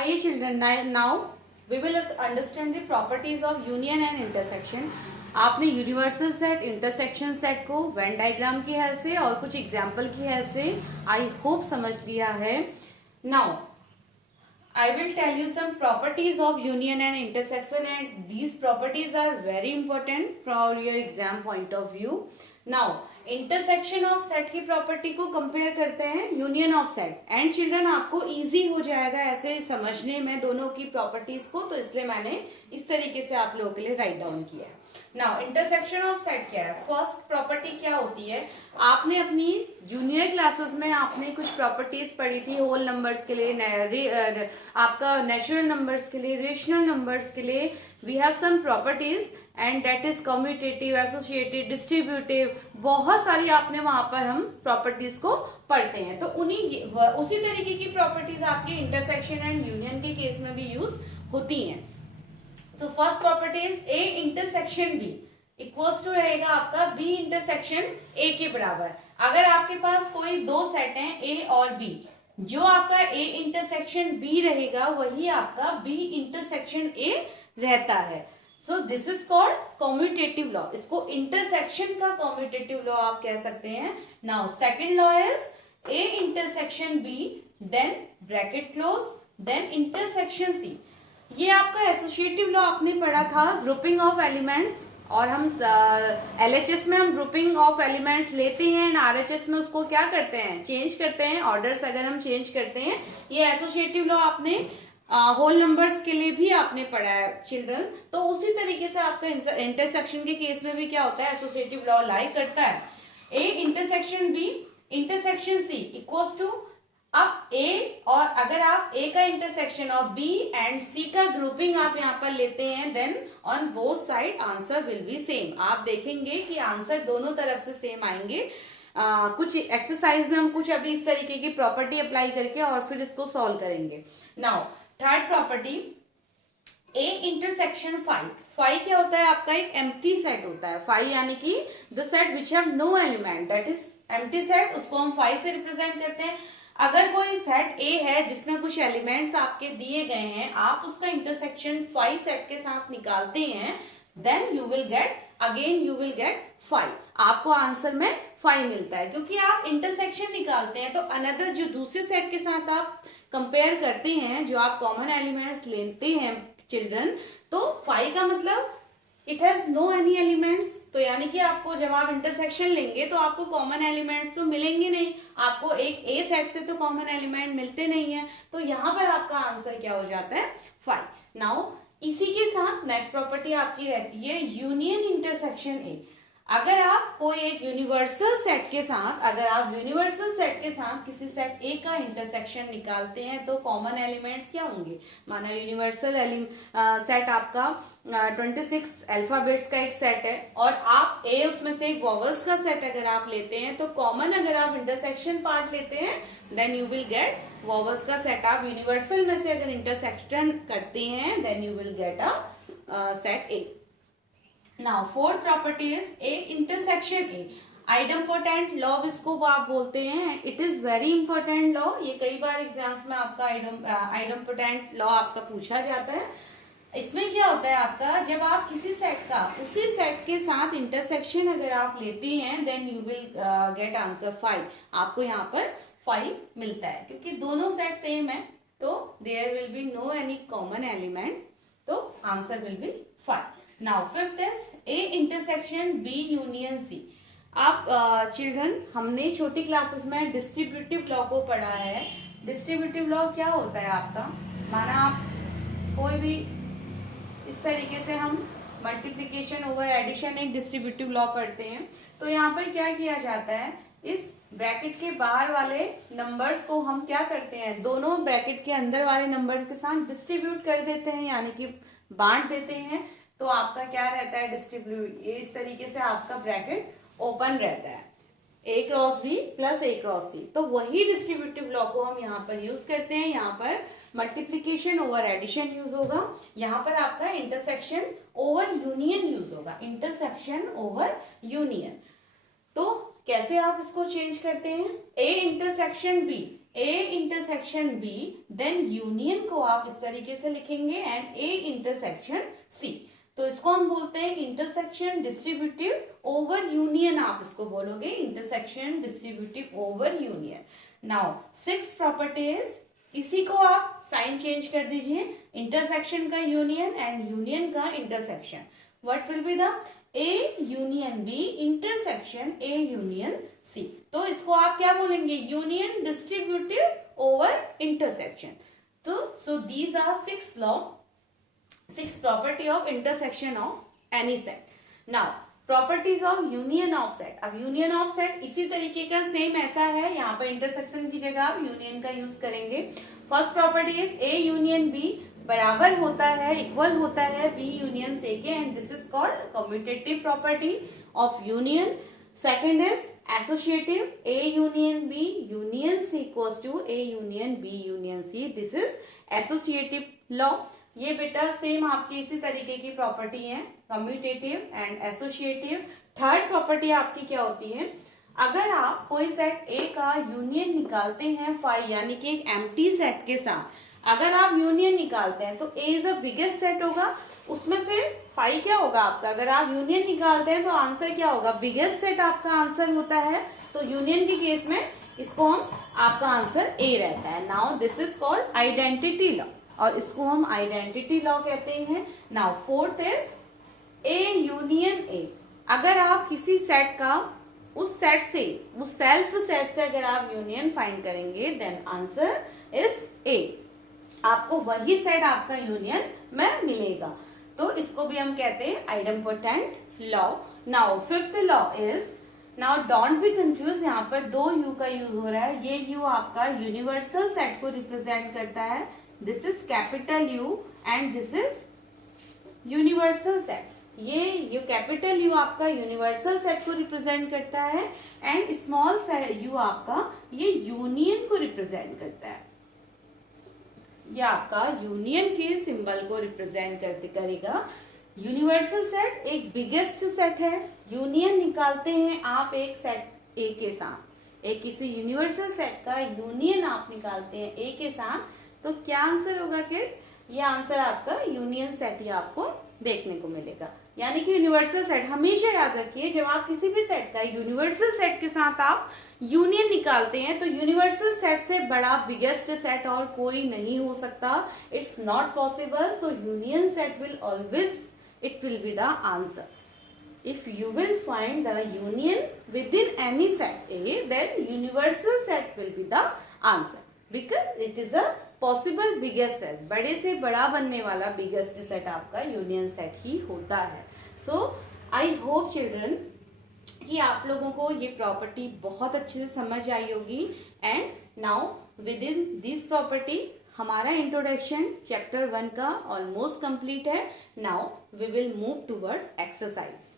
आइए children, now we will understand the properties of union and intersection. आपने universal set, intersection set को Venn diagram की help से और कुछ एग्जाम्पल की हेल्प से आई होप समझ लिया है। Now I will tell you some properties of union and intersection, and these properties are very important from your exam point of view. Now intersection of set की property को compare करते हैं union of set. And children आपको easy हो जाएगा ऐसे समझने में दोनों की प्रॉपर्टीज को, तो इसलिए मैंने इस तरीके से आप लोगों के लिए राइट डाउन किया है। नाउ इंटरसेक्शन ऑफ सेट क्या है? फर्स्ट प्रॉपर्टी क्या होती है? आपने अपनी जूनियर क्लासेस में आपने कुछ प्रॉपर्टीज पढ़ी थी होल नंबर्स के लिए, आपका नेचुरल नंबर्स के लिए, रेशनल नंबर्स के लिए we have some properties and that is commutative, associative, distributive, बहुत सारी आपने वहां पर हम प्रॉपर्टीज को पढ़ते हैं। तो उसी तरीके की प्रॉपर्टीज आपके इंटरसेक्शन एंड यूनियन के केस में भी यूज होती हैं। तो first properties A intersection B equals to रहेगा आपका बी इंटरसेक्शन ए के बराबर। अगर आपके पास कोई दो सेट हैं ए और बी, जो आपका ए इंटरसेक्शन बी रहेगा वही आपका बी इंटरसेक्शन ए रहता है। So this is called commutative law. इसको इंटरसेक्शन का कॉम्यूटेटिव लॉ आप कह सकते हैं। Now second law is A intersection B then bracket close then intersection C. ये आपका एसोसिएटिव लॉ आपने पढ़ा था, ग्रुपिंग ऑफ एलिमेंट्स, और हम LHS में हम ग्रुपिंग ऑफ एलिमेंट्स लेते हैं एंड RHS में उसको क्या करते हैं, चेंज करते हैं, ऑर्डर्स अगर हम चेंज करते हैं। ये एसोसिएटिव लॉ आपने होल नंबर्स के लिए भी आपने पढ़ा है चिल्ड्रन। तो उसी तरीके से आपका इंटरसेक्शन के केस में भी क्या होता है, एसोसिएटिव लॉ लाई करता है। A intersection B intersection C equals to, अब ए और अगर आप ए का इंटरसेक्शन और बी एंड सी का ग्रुपिंग आप यहाँ पर लेते हैं, then on both side answer will be same. आप देखेंगे कि आंसर दोनों तरफ से सेम आएंगे। कुछ एक्सरसाइज में हम कुछ अभी इस तरीके की प्रॉपर्टी अप्लाई करके और फिर इसको सॉल्व करेंगे। Now third property A intersection phi. Five क्या होता है? आपका एक एम्प्टी सेट होता है। फाइव यानी कि the set which have no element, that is empty set, उसको हम फाइव से रिप्रेजेंट करते हैं। अगर कोई सेट ए है जिसमें कुछ एलिमेंट्स आपके दिए गए हैं, आप उसका इंटरसेक्शन फाइव सेट के साथ निकालते हैं, then you will get phi. आपको आंसर में फाइव मिलता है क्योंकि आप इंटरसेक्शन निकालते हैं। तो अनदर जो दूसरे सेट के साथ आप कंपेयर करते हैं, जो आप कॉमन एलिमेंट्स लेते हैं चिल्ड्रन, तो फाइव का मतलब it has no any elements. तो यानी कि आपको जब आप इंटरसेक्शन लेंगे तो आपको कॉमन एलिमेंट्स तो मिलेंगे नहीं, आपको एक ए सेट से तो कॉमन एलिमेंट मिलते नहीं है। तो यहाँ पर आपका आंसर क्या हो जाता है? फाइव। नाउ इसी के साथ नेक्स्ट प्रॉपर्टी आपकी रहती है यूनियन इंटरसेक्शन ए। अगर आप कोई एक यूनिवर्सल सेट के साथ किसी सेट ए का इंटरसेक्शन निकालते हैं तो कॉमन एलिमेंट्स क्या होंगे? माना यूनिवर्सल सेट आपका 26 अल्फाबेट्स का एक सेट है और आप ए उसमें से एक वॉवल्स का सेट अगर आप लेते हैं, तो कॉमन अगर आप इंटरसेक्शन पार्ट लेते हैं then you will get vowels का सेट। आप यूनिवर्सल में से अगर इंटरसेक्शन करते हैं then you will get a set A. Now fourth property is A intersection A. Idempotent law इसको आप बोलते हैं। It is very important law. ये कई बार एग्जाम्स में आपका आइडम्पोटेंट लॉ आपका पूछा जाता है। इसमें क्या होता है आपका, जब आप किसी सेट का उसी सेट के साथ इंटरसेक्शन अगर आप लेते हैं then you will get answer phi. आपको यहाँ पर फाइव मिलता है क्योंकि दोनों सेट सेम है, तो there will be no any common element, तो answer will be five. Now fifth is A intersection B union C. आप चिल्ड्रन हमने छोटी क्लासेस में डिस्ट्रीब्यूटिव लॉ को पढ़ा है। डिस्ट्रीब्यूटिव लॉ क्या होता है आपका, माना आप कोई भी इस तरीके से हम मल्टीप्लिकेशन ओवर एडिशन एक डिस्ट्रीब्यूटिव लॉ पढ़ते हैं। तो यहाँ पर क्या किया जाता है, इस ब्रैकेट के बाहर वाले नंबर्स को हम क्या करते हैं, दोनों ब्रैकेट के अंदर वाले नंबर्स के साथ डिस्ट्रीब्यूट कर देते हैं, यानी कि बांट देते हैं। तो आपका क्या रहता है, डिस्ट्रीब्यूट, ये इस तरीके से आपका ब्रैकेट ओपन रहता है, ए क्रॉस बी प्लस ए क्रॉस सी। तो वही डिस्ट्रीब्यूटिव लॉ को हम यहाँ पर यूज करते हैं। यहाँ पर मल्टीप्लिकेशन ओवर एडिशन यूज होगा, यहाँ पर आपका इंटरसेक्शन ओवर यूनियन यूज होगा, इंटरसेक्शन ओवर यूनियन। तो कैसे आप इसको चेंज करते हैं, A intersection B A intersection B, then union को आप इस तरीके से लिखेंगे एंड ए इंटरसेक्शन सी। तो इसको हम बोलते हैं इंटरसेक्शन डिस्ट्रीब्यूटिव ओवर यूनियन, आप इसको बोलोगे intersection distributive over union. Now 6 properties, इसी को आप साइन चेंज कर दीजिए, इंटरसेक्शन का यूनियन एंड यूनियन का intersection. What will be the A union B intersection A union C. तो इसको आप क्या बोलेंगे, यूनियन डिस्ट्रीब्यूटिव ओवर इंटरसेक्शन। तो so these are 6 property of intersection of any set. Now properties of union of set. अब union of set इसी तरीके का सेम ऐसा है, यहाँ पर intersection की जगह आप union का यूज करेंगे। First property is A union B बराबर होता है, इक्वल होता है B यूनियन C के, and this is called commutative property of union. Second is associative, A union B union C equals to A union B union C, this is associative law. ये बेटा same आपकी इसी तरीके की property है, commutative and associative. Third property आपकी क्या होती है, अगर आप कोई सेट ए का यूनियन निकालते हैं फाई यानी कि एक एम्प्टी सेट के साथ, अगर आप यूनियन निकालते हैं तो ए इज अ बिगेस्ट सेट होगा, उसमें से फाई क्या होगा आपका, अगर आप यूनियन निकालते हैं तो आंसर क्या होगा, बिगेस्ट सेट आपका आंसर होता है। तो यूनियन के केस में इसको हम, आपका आंसर ए रहता है। Now this is called identity law, और इसको हम आइडेंटिटी लॉ कहते हैं। Now fourth is A union A, अगर आप किसी सेट का उस सेट से, उस सेल्फ सेट से अगर आप यूनियन फाइंड करेंगे देन आंसर इज ए, आपको वही सेट आपका यूनियन में मिलेगा। तो इसको भी हम कहते हैं identity law. Now fifth law is, now don't be confuse, यहाँ पर 2 यू का यूज हो रहा है, ये यू आपका यूनिवर्सल सेट को रिप्रेजेंट करता है, this is capital you and this is universal set. ये कैपिटल यू आपका यूनिवर्सल सेट को रिप्रेजेंट करता है एंड स्मॉल यू आपका ये यूनियन को रिप्रेजेंट करता है, ये आपका यूनियन के सिंबल को रिप्रेजेंट करेगा। यूनिवर्सल सेट एक बिगेस्ट सेट है, यूनियन निकालते हैं आप एक सेट ए के साथ, एक किसी यूनिवर्सल सेट का यूनियन आप निकालते हैं ए के साथ, तो क्या आंसर होगा किड, ये आंसर आपका यूनियन सेट ही आपको देखने को मिलेगा। यानी कि यूनिवर्सल सेट, हमेशा याद रखिए जब आप किसी भी सेट का यूनिवर्सल सेट के साथ आप यूनियन निकालते हैं तो यूनिवर्सल सेट से बड़ा बिगेस्ट सेट और कोई नहीं हो सकता, it's not possible. So union set will always, it will be the answer. If you will find the union within any set A, then universal set will be the answer because it is a possible biggest set. बड़े से बड़ा बनने वाला biggest set आपका union set ही होता है। So I hope children कि आप लोगों को ये प्रॉपर्टी बहुत अच्छे से समझ आई होगी। And now within this property हमारा इंट्रोडक्शन चैप्टर 1 का ऑलमोस्ट कंप्लीट है। Now we will move towards exercise.